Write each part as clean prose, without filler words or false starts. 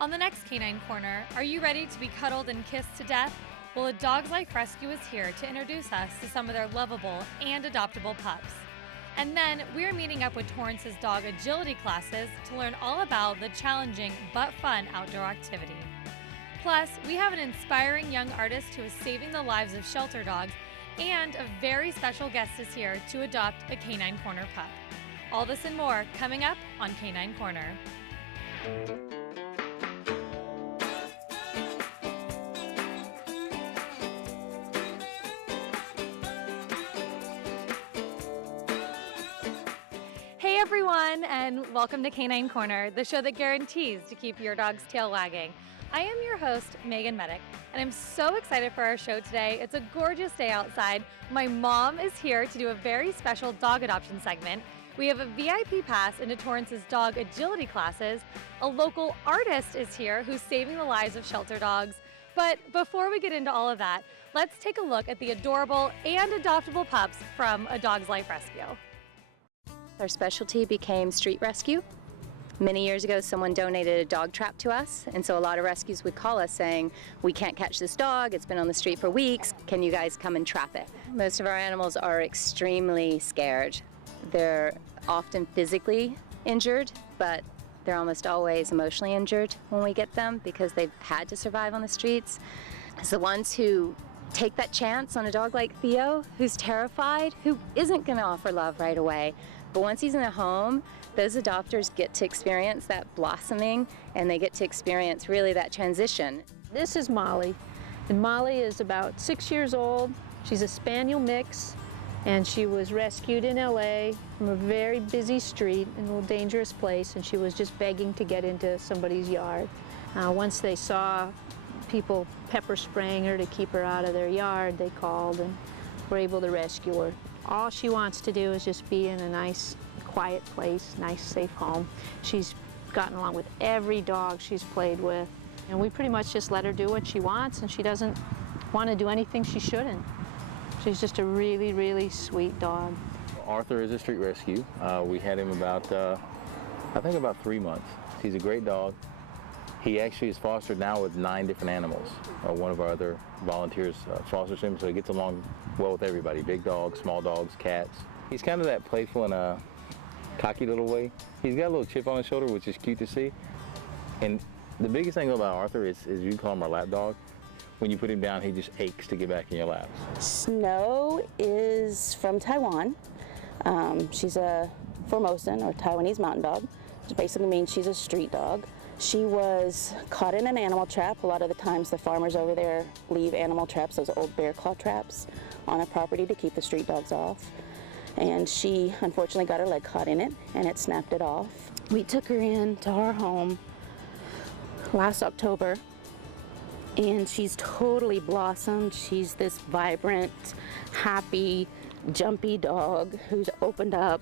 On the next Canine Corner, are you ready to be cuddled and kissed to death? Well, A Dog's Life Rescue is here to introduce us to some of their lovable and adoptable pups. And then we're meeting up with Torrance's dog agility classes to learn all about the challenging but fun outdoor activity. Plus, we have an inspiring young artist who is saving the lives of shelter dogs, and a very special guest is here to adopt a Canine Corner pup. All this and more coming up on Canine Corner. Hey everyone, and welcome to Canine Corner, the show that guarantees to keep your dog's tail wagging. I am your host, Meagan Medick, and I'm so excited for our show today. It's a gorgeous day outside. My mom is here to do a very special dog adoption segment. We have a VIP pass into Torrance's dog agility classes. A local artist is here who's saving the lives of shelter dogs. But before we get into all of that, let's take a look at the adorable and adoptable pups from A Dog's Life Rescue. Our specialty became street rescue. Many years ago, someone donated a dog trap to us, and so a lot of rescues would call us saying, we can't catch this dog, it's been on the street for weeks, can you guys come and trap it? Most of our animals are extremely scared. They're often physically injured, but they're almost always emotionally injured when we get them because they've had to survive on the streets. It's the ones who take that chance on a dog like Theo, who's terrified, who isn't going to offer love right away. But once he's in a home, those adopters get to experience that blossoming, and they get to experience really that transition. This is Molly, and Molly is about 6 years old. She's a Spaniel mix, and she was rescued in LA from a very busy street in a little dangerous place, and she was just begging to get into somebody's yard. Once they saw people pepper spraying her to keep her out of their yard, they called and were able to rescue her. All she wants to do is just be in a nice, quiet place, nice, safe home. She's gotten along with every dog she's played with, and we pretty much just let her do what she wants, and she doesn't want to do anything she shouldn't. She's just a really, really sweet dog. Arthur is a street rescue. We had him about, I think about 3 months. He's a great dog. He actually is fostered now with 9 different animals. One of our other volunteers fosters him, so he gets along well with everybody, big dogs, small dogs, cats. He's kind of that playful and cocky little way. He's got a little chip on his shoulder, which is cute to see. And the biggest thing about Arthur is you can call him our lap dog. When you put him down, he just aches to get back in your lap. Snow is from Taiwan. She's a Formosan, or Taiwanese mountain dog, which basically means she's a street dog. She was caught in an animal trap. A lot of the times the farmers over there leave animal traps, those old bear claw traps, on a property to keep the street dogs off. And she unfortunately got her leg caught in it, and it snapped it off. We took her into our home last October, and she's totally blossomed. She's this vibrant, happy, jumpy dog who's opened up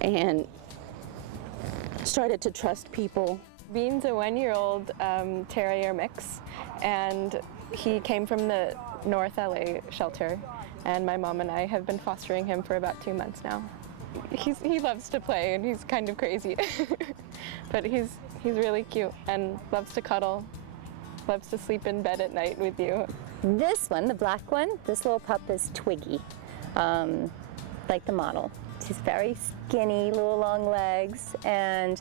and started to trust people. Bean's a 1-year-old terrier mix, and he came from the North LA shelter, and my mom and I have been fostering him for about 2 months now. He loves to play, and he's kind of crazy, but he's really cute and loves to cuddle, loves to sleep in bed at night with you. This one, the black one, this little pup is Twiggy, like the model. She's very skinny, little long legs, and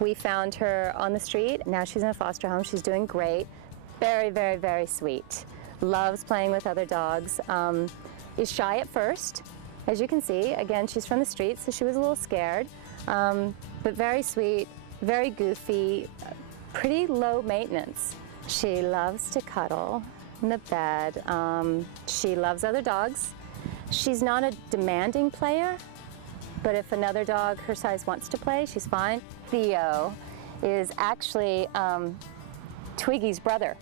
we found her on the street. Now she's in a foster home. She's doing great. Very, very, very sweet. Loves playing with other dogs. Is shy at first, as you can see. Again, she's from the street, so she was a little scared, but very sweet, very goofy, pretty low maintenance. She loves to cuddle in the bed. She loves other dogs. She's not a demanding player, but if another dog her size wants to play, she's fine. Theo is actually Twiggy's brother,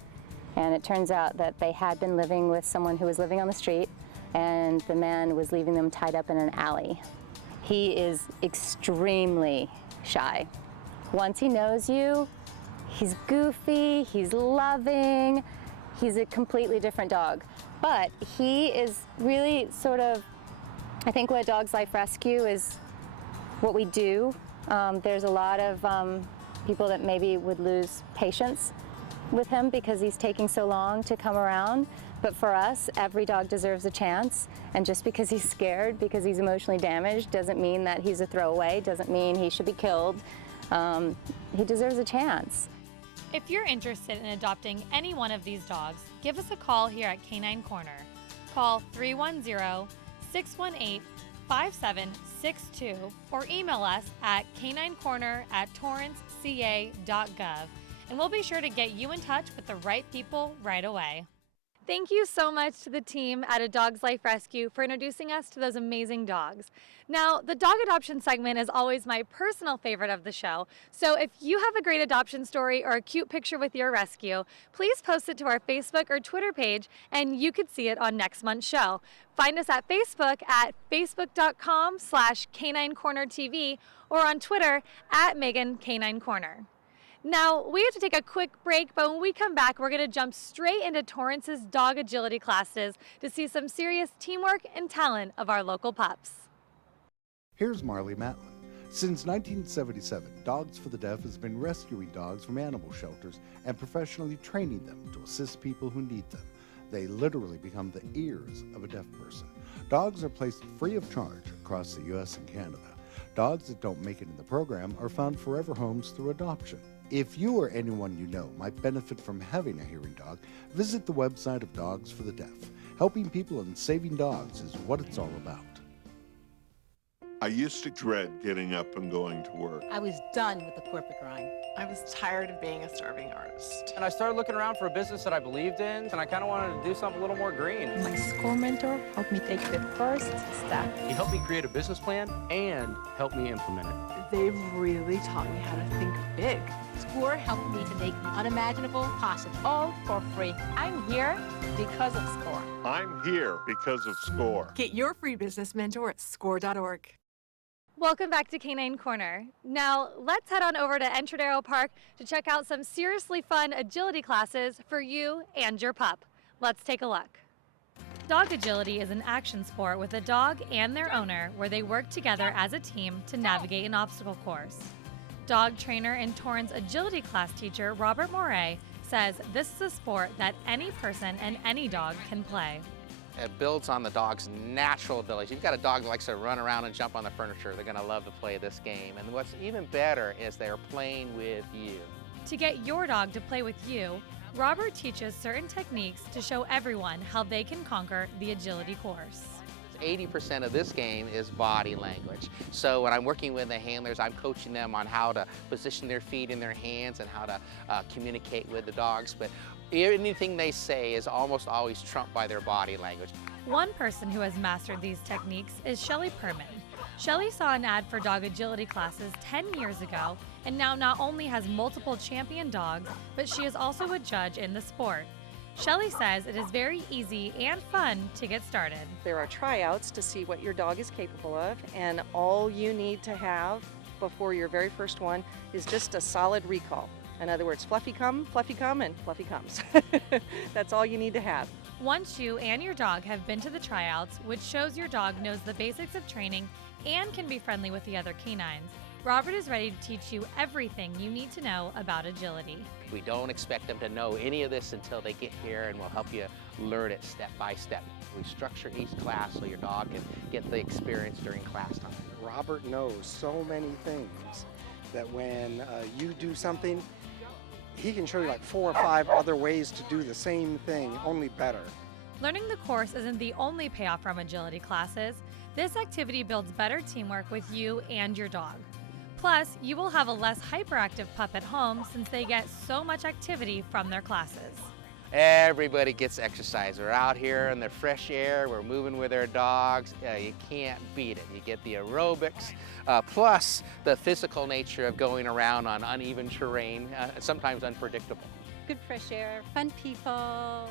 and it turns out that they had been living with someone who was living on the street, and the man was leaving them tied up in an alley. He is extremely shy. Once he knows you, he's goofy, he's loving, he's a completely different dog. But he is really sort of, I think what A Dog's Life Rescue is what we do. There's a lot of people that maybe would lose patience with him because he's taking so long to come around. But for us, every dog deserves a chance, and just because he's scared, because he's emotionally damaged, doesn't mean that he's a throwaway, doesn't mean he should be killed. He deserves a chance. If you're interested in adopting any one of these dogs, give us a call here at Canine Corner. Call 310-618-5762 or email us at caninecorner@torranceca.gov, and we'll be sure to get you in touch with the right people right away. Thank you so much to the team at A Dog's Life Rescue for introducing us to those amazing dogs. Now, the dog adoption segment is always my personal favorite of the show, so if you have a great adoption story or a cute picture with your rescue, please post it to our Facebook or Twitter page and you could see it on next month's show. Find us at Facebook at facebook.com/caninecornertv or on Twitter at Meagan Canine Corner. Now, we have to take a quick break, but when we come back, we're going to jump straight into Torrance's dog agility classes to see some serious teamwork and talent of our local pups. Here's Marley Matlin. Since 1977, Dogs for the Deaf has been rescuing dogs from animal shelters and professionally training them to assist people who need them. They literally become the ears of a deaf person. Dogs are placed free of charge across the U.S. and Canada. Dogs that don't make it in the program are found forever homes through adoption. If you or anyone you know might benefit from having a hearing dog, visit the website of Dogs for the Deaf. Helping people and saving dogs is what it's all about. I used to dread getting up and going to work. I was done with the corporate grind. I was tired of being a starving artist. And I started looking around for a business that I believed in, and I kind of wanted to do something a little more green. My SCORE mentor helped me take the first step. He helped me create a business plan and helped me implement it. They've really taught me how to think big. SCORE helped me to make the unimaginable possible, all for free. I'm here because of SCORE. I'm here because of SCORE. Get your free business mentor at score.org. Welcome back to Canine Corner. Now, let's head on over to Entradero Park to check out some seriously fun agility classes for you and your pup. Let's take a look. Dog agility is an action sport with a dog and their owner where they work together as a team to navigate an obstacle course. Dog trainer and Torrance agility class teacher Robert Moray says this is a sport that any person and any dog can play. It builds on the dog's natural abilities. You've got a dog that likes to run around and jump on the furniture. They're going to love to play this game. And what's even better is they're playing with you. To get your dog to play with you, Robert teaches certain techniques to show everyone how they can conquer the agility course. 80% of this game is body language. So when I'm working with the handlers, I'm coaching them on how to position their feet in their hands and how to communicate with the dogs. But anything they say is almost always trumped by their body language. One person who has mastered these techniques is Shelly Perman. Shelly saw an ad for dog agility classes 10 years ago and now not only has multiple champion dogs, but she is also a judge in the sport. Shelly says it is very easy and fun to get started. There are tryouts to see what your dog is capable of, and all you need to have before your very first one is just a solid recall. In other words, fluffy come, and fluffy comes. That's all you need to have. Once you and your dog have been to the tryouts, which shows your dog knows the basics of training and can be friendly with the other canines, Robert is ready to teach you everything you need to know about agility. We don't expect them to know any of this until they get here, and we'll help you learn it step by step. We structure each class so your dog can get the experience during class time. Robert knows so many things that when you do something, he can show you like 4 or 5 other ways to do the same thing, only better. Learning the course isn't the only payoff from agility classes. This activity builds better teamwork with you and your dog. Plus, you will have a less hyperactive pup at home since they get so much activity from their classes. Everybody gets exercise. We're out here in the fresh air, we're moving with our dogs. You can't beat it. You get the aerobics, plus the physical nature of going around on uneven terrain, sometimes unpredictable. Good fresh air, fun people,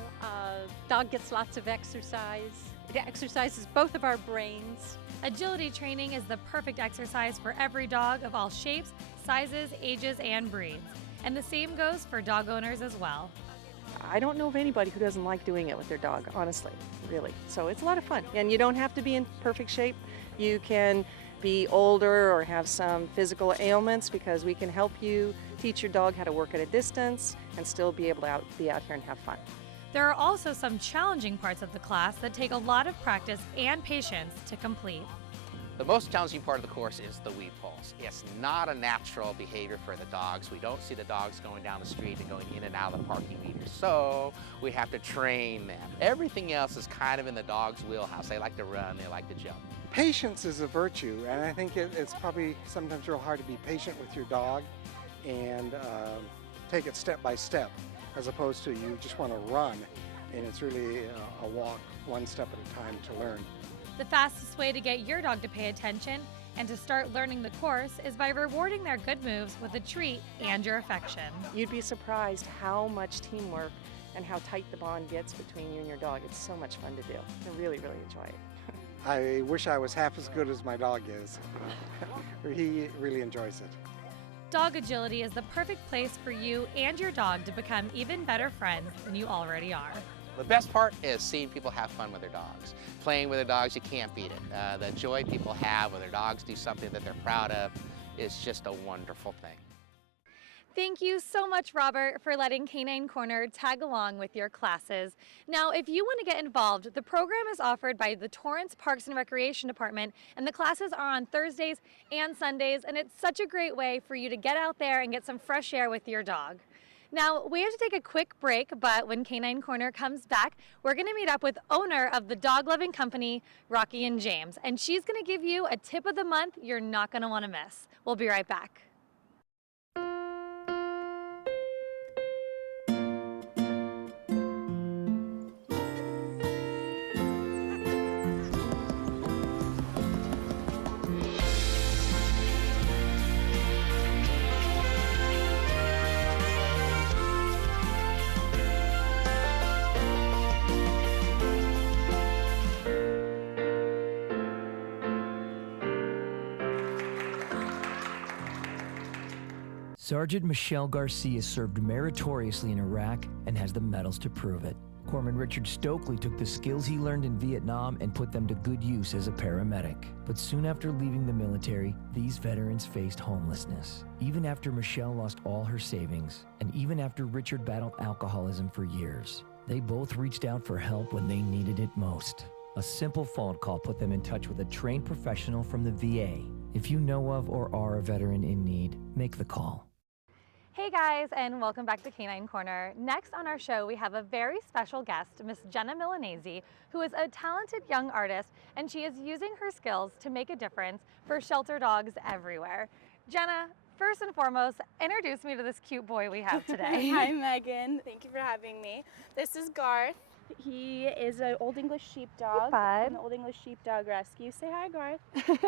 dog gets lots of exercise. It exercises both of our brains. Agility training is the perfect exercise for every dog of all shapes, sizes, ages, and breeds. And the same goes for dog owners as well. I don't know of anybody who doesn't like doing it with their dog, honestly, really. So it's a lot of fun. And you don't have to be in perfect shape. You can be older or have some physical ailments, because we can help you teach your dog how to work at a distance and still be able to be out here and have fun. There are also some challenging parts of the class that take a lot of practice and patience to complete. The most challenging part of the course is the weed pulls. It's not a natural behavior for the dogs. We don't see the dogs going down the street and going in and out of the parking meters, so we have to train them. Everything else is kind of in the dog's wheelhouse. They like to run, they like to jump. Patience is a virtue, and I think it's probably sometimes real hard to be patient with your dog and take it step by step, as opposed to you just want to run, and it's really a walk one step at a time to learn. The fastest way to get your dog to pay attention and to start learning the course is by rewarding their good moves with a treat and your affection. You'd be surprised how much teamwork and how tight the bond gets between you and your dog. It's so much fun to do. I really, really enjoy it. I wish I was half as good as my dog is. He really enjoys it. Dog agility is the perfect place for you and your dog to become even better friends than you already are. The best part is seeing people have fun with their dogs. Playing with their dogs, you can't beat it. The joy people have when their dogs do something that they're proud of is just a wonderful thing. Thank you so much, Robert, for letting Canine Corner tag along with your classes. Now, if you want to get involved, the program is offered by the Torrance Parks and Recreation Department, and the classes are on Thursdays and Sundays, and it's such a great way for you to get out there and get some fresh air with your dog. Now, we have to take a quick break, but when Canine Corner comes back, we're going to meet up with owner of the dog-loving company, Rocky and James, and she's going to give you a tip of the month you're not going to want to miss. We'll be right back. Sergeant Michelle Garcia served meritoriously in Iraq and has the medals to prove it. Corpsman Richard Stokely took the skills he learned in Vietnam and put them to good use as a paramedic. But soon after leaving the military, these veterans faced homelessness. Even after Michelle lost all her savings, and even after Richard battled alcoholism for years, they both reached out for help when they needed it most. A simple phone call put them in touch with a trained professional from the VA. If you know of or are a veteran in need, make the call. Hey guys, and welcome back to Canine Corner. Next on our show, we have a very special guest, Miss Jenna Milanese, who is a talented young artist, and she is using her skills to make a difference for shelter dogs everywhere. Jenna, first and foremost, introduce me to this cute boy we have today. Hi, Megan. Thank you for having me. This is Garth. He is an Old English sheepdog from the Old English Sheepdog Rescue. Say hi, Garth.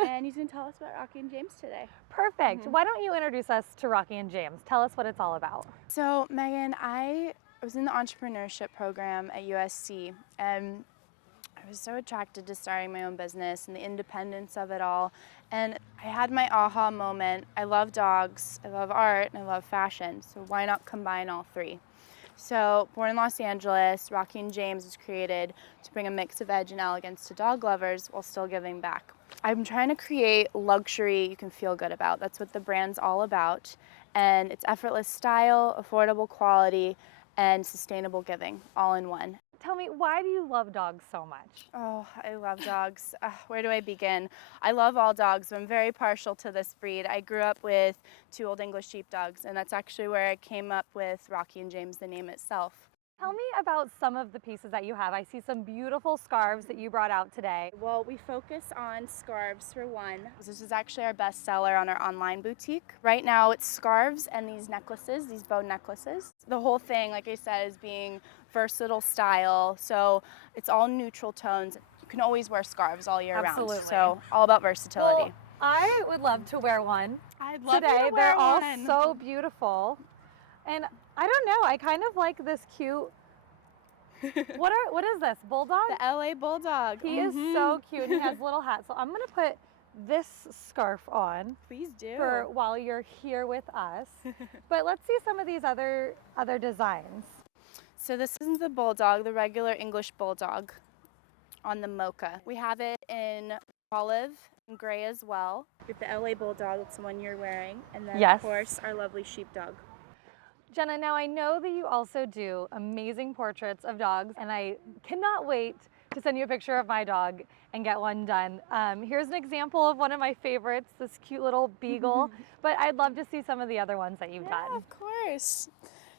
And he's going to tell us about Rocky and James today. Perfect. Why don't you introduce us to Rocky and James? Tell us what it's all about. So, Megan, I was in the entrepreneurship program at USC, and I was so attracted to starting my own business and the independence of it all. And I had my aha moment. I love dogs, I love art, and I love fashion. So why not combine all three? So, born in Los Angeles, Rocky and James was created to bring a mix of edge and elegance to dog lovers while still giving back. I'm trying to create luxury you can feel good about. That's what the brand's all about. And it's effortless style, affordable quality, and sustainable giving, all in one. Tell me, why do you love dogs so much? Oh, I love dogs. Where do I begin? I love all dogs, but I'm very partial to this breed. I grew up with 2 Old English sheepdogs, and that's actually where I came up with Rocky and James, the name itself. Tell me about some of the pieces that you have. I see some beautiful scarves that you brought out today. Well, we focus on scarves for one. This is actually our best seller on our online boutique. Right now it's scarves and these necklaces, these bow necklaces. The whole thing, like I said, is being versatile style. So it's all neutral tones. You can always wear scarves all year round. So all about versatility. Well, I would love to wear one. I'd love today. to wear They're all one. so beautiful. And I don't know, I kind of like this cute, what is this, bulldog? The LA Bulldog. He is so cute, and he has a little hat. So I'm gonna put this scarf on. Please do. For while you're here with us. But let's see some of these other designs. So this is the Bulldog, the regular English Bulldog. on the mocha. We have it in olive and gray as well. With the LA Bulldog, that's the one you're wearing. And then, Yes. of course, our lovely sheepdog. Jenna, now I know that you also do amazing portraits of dogs, and I cannot wait to send you a picture of my dog and get one done. Here's an example of one of my favorites, this cute little beagle, but I'd love to see some of the other ones that you've done. Of course.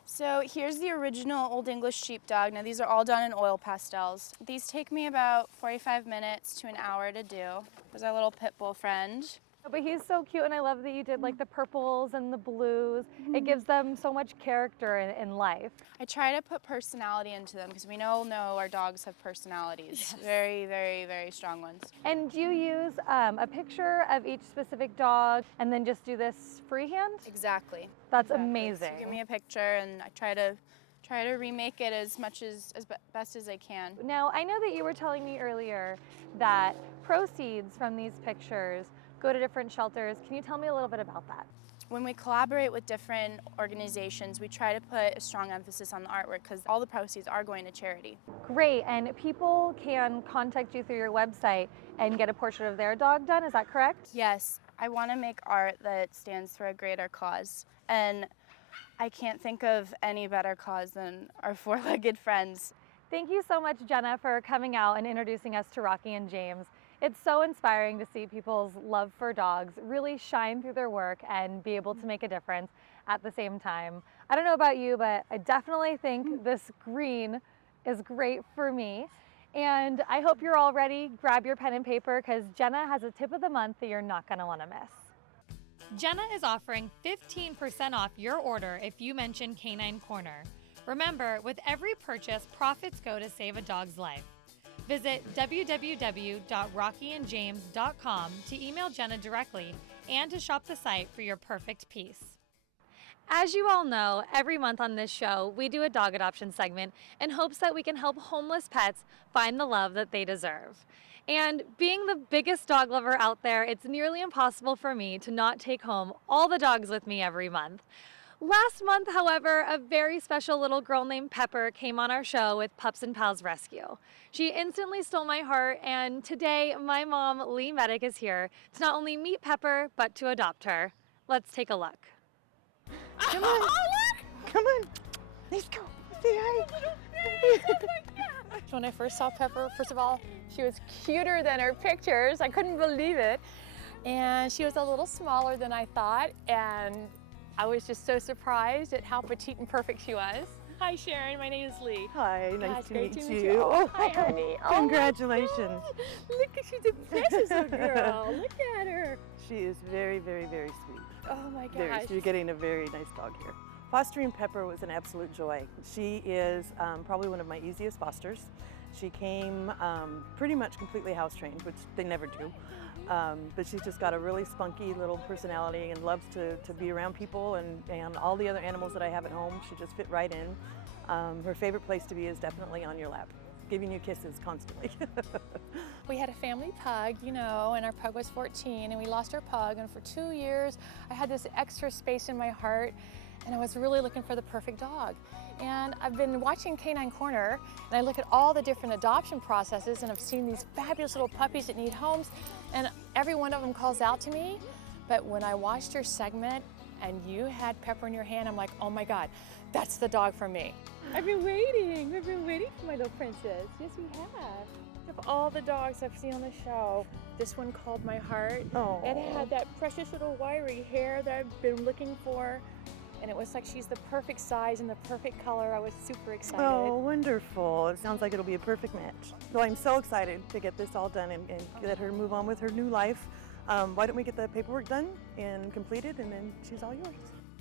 So here's the original Old English sheepdog. Now these are all done in oil pastels. These take me about 45 minutes to an hour to do. There's our little pit bull friend. But he's so cute, and I love that you did like the purples and the blues. It gives them so much character in life. I try to put personality into them because we all know our dogs have personalities. Yes. Very, very, very strong ones. And do you use a picture of each specific dog and then just do this freehand? Exactly. That's amazing. So give me a picture and I try to remake it as best as I can. Now, I know that you were telling me earlier that proceeds from these pictures go to different shelters. Can you tell me a little bit about that? When we collaborate with different organizations, we try to put a strong emphasis on the artwork because all the proceeds are going to charity. Great, and people can contact you through your website and get a portrait of their dog done, is that correct? Yes, I want to make art that stands for a greater cause. And I can't think of any better cause than our four-legged friends. Thank you so much, Jenna, for coming out and introducing us to Rocky and James. It's so inspiring to see people's love for dogs really shine through their work and be able to make a difference at the same time. I don't know about you, but I definitely think this green is great for me. And I hope you're all ready. Grab your pen and paper because Jenna has a tip of the month that you're not going to want to miss. Jenna is offering 15% off your order if you mention Canine Corner. Remember, with every purchase, profits go to save a dog's life. Visit www.rockyandjames.com to email Jenna directly and to shop the site for your perfect piece. As you all know, every month on this show, we do a dog adoption segment in hopes that we can help homeless pets find the love that they deserve. And being the biggest dog lover out there, it's nearly impossible for me to not take home all the dogs with me every month. Last month, however, a very special little girl named Pepper came on our show with Pups and Pals Rescue. She instantly stole my heart, and today my mom, Meagan Medick, is here to not only meet Pepper, but to adopt her. Let's take a look. Come on. Oh, look! Come on. Let's go. Say hi. When I first saw Pepper, first of all, she was cuter than her pictures. I couldn't believe it. And she was a little smaller than I thought, and I was just so surprised at how petite and perfect she was. Hi, Sharon. My name is Lee. Hi, nice to meet to you. Oh, hi, honey. Congratulations. Oh, look, she's a precious little girl. Look at her. She is very, very, very sweet. Oh my gosh. You're getting a very nice dog here. Fostering Pepper was an absolute joy. She is probably one of my easiest fosters. She came pretty much completely house trained, which they never do. But she's just got a really spunky little personality and loves to be around people and all the other animals that I have at home. She just fit right in. Her favorite place to be is definitely on your lap, giving you kisses constantly. We had a family pug, you know, and our pug was 14 and we lost our pug, and for 2 years I had this extra space in my heart and I was really looking for the perfect dog. And I've been watching Canine Corner and I look at all the different adoption processes and I've seen these fabulous little puppies that need homes, and every one of them calls out to me. But when I watched your segment and you had Pepper in your hand, I'm like, oh my God, that's the dog for me. I've been waiting for my little princess. Yes, we have. Of all the dogs I've seen on the show, this one called my heart. Oh. It had that precious little wiry hair that I've been looking for. And it was like she's the perfect size and the perfect color. I was super excited. Oh, wonderful. It sounds like it'll be a perfect match. So I'm so excited to get this all done and let her move on with her new life. Why don't we get the paperwork done and completed, and then she's all yours.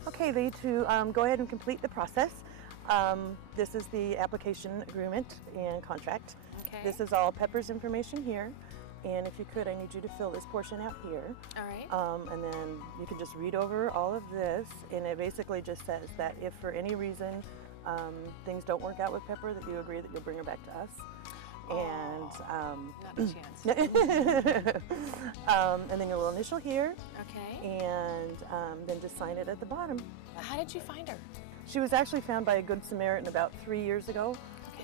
Okay, Lee, to go ahead and complete the process. This is the application agreement and contract. Okay. This is all Pepper's information here. And if you could, I need you to fill this portion out here. All right. And then you can just read over all of this, and it basically just says that if for any reason things don't work out with Pepper, that you agree that you'll bring her back to us. And not a chance. And then you'll initial here. Okay. And then just sign it at the bottom. How did you find her? She was actually found by a Good Samaritan about 3 years ago.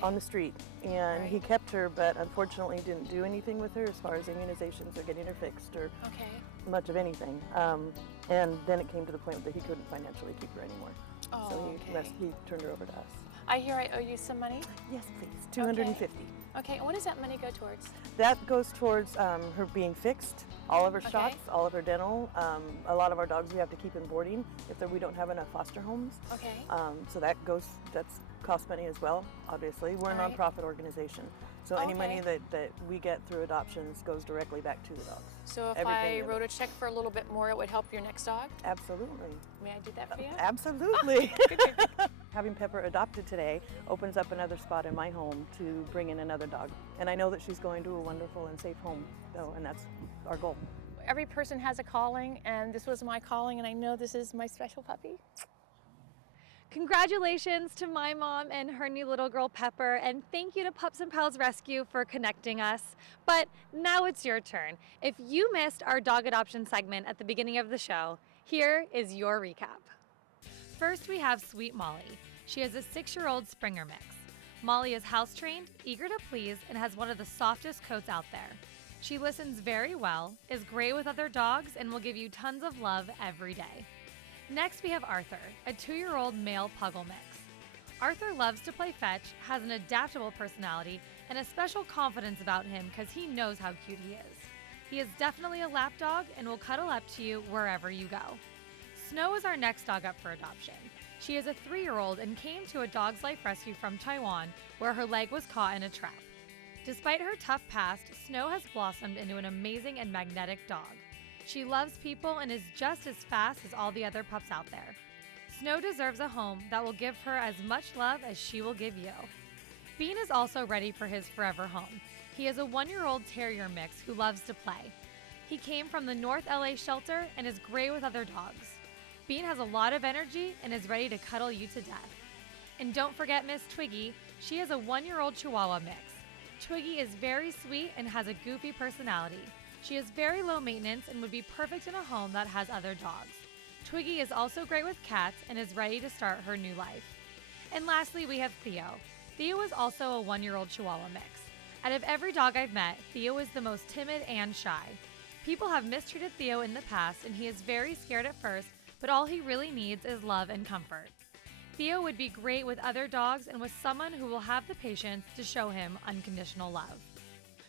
on the street, and he kept her, but unfortunately didn't do anything with her as far as immunizations or getting her fixed or much of anything. And then it came to the point that he couldn't financially keep her anymore. So he turned her over to us. I hear I owe you some money? Yes, please. $250. Okay, and what does that money go towards? That goes towards her being fixed, all of her shots, all of her dental. A lot of our dogs we have to keep in boarding if we don't have enough foster homes. So that's cost money as well, obviously. We're a nonprofit organization. So any money that we get through adoptions goes directly back to the dogs. So if I wrote a check for a little bit more, it would help your next dog? Absolutely. May I do that for you? Absolutely. Having Pepper adopted today opens up another spot in my home to bring in another dog. And I know that she's going to a wonderful and safe home, and that's our goal. Every person has a calling, and this was my calling, and I know this is my special puppy. Congratulations to my mom and her new little girl Pepper, and thank you to Pups and Pals Rescue for connecting us. But now it's your turn. If you missed our dog adoption segment at the beginning of the show, here is your recap. First, we have Sweet Molly. She is a 6-year-old Springer mix. Molly is house trained, eager to please, and has one of the softest coats out there. She listens very well, is great with other dogs, and will give you tons of love every day. Next, we have Arthur, a 2-year-old male Puggle mix. Arthur loves to play fetch, has an adaptable personality, and a special confidence about him because he knows how cute he is. He is definitely a lap dog and will cuddle up to you wherever you go. Snow is our next dog up for adoption. She is a 3-year-old and came to a Dogs Life Rescue from Taiwan, where her leg was caught in a trap. Despite her tough past, Snow has blossomed into an amazing and magnetic dog. She loves people and is just as fast as all the other pups out there. Snow deserves a home that will give her as much love as she will give you. Bean is also ready for his forever home. He is a 1-year-old terrier mix who loves to play. He came from the North LA shelter and is great with other dogs. Bean has a lot of energy and is ready to cuddle you to death. And don't forget Miss Twiggy. She is a 1-year-old Chihuahua mix. Twiggy is very sweet and has a goofy personality. She is very low maintenance and would be perfect in a home that has other dogs. Twiggy is also great with cats and is ready to start her new life. And lastly, we have Theo. Theo is also a 1-year-old Chihuahua mix. Out of every dog I've met, Theo is the most timid and shy. People have mistreated Theo in the past and he is very scared at first, but all he really needs is love and comfort. Theo would be great with other dogs and with someone who will have the patience to show him unconditional love.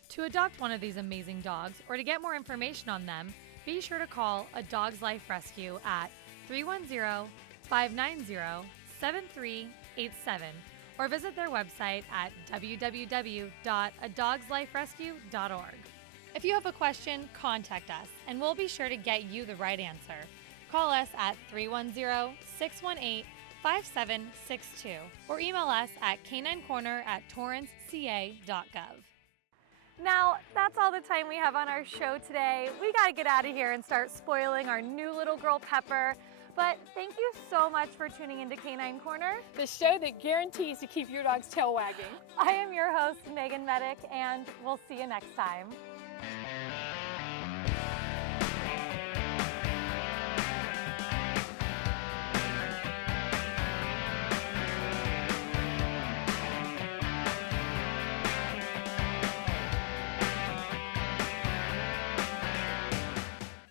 To adopt one of these amazing dogs or to get more information on them, be sure to call a Dogs Life Rescue at 310-590-7387 or visit their website at www.adogsliferescue.org. If you have a question, contact us and we'll be sure to get you the right answer. Call us at 310-618-5762 or email us at caninecorner@torranceca.gov. Now, that's all the time we have on our show today. We gotta get out of here and start spoiling our new little girl Pepper. But thank you so much for tuning into Canine Corner, the show that guarantees to keep your dog's tail wagging. I am your host, Meagan Medick, and we'll see you next time.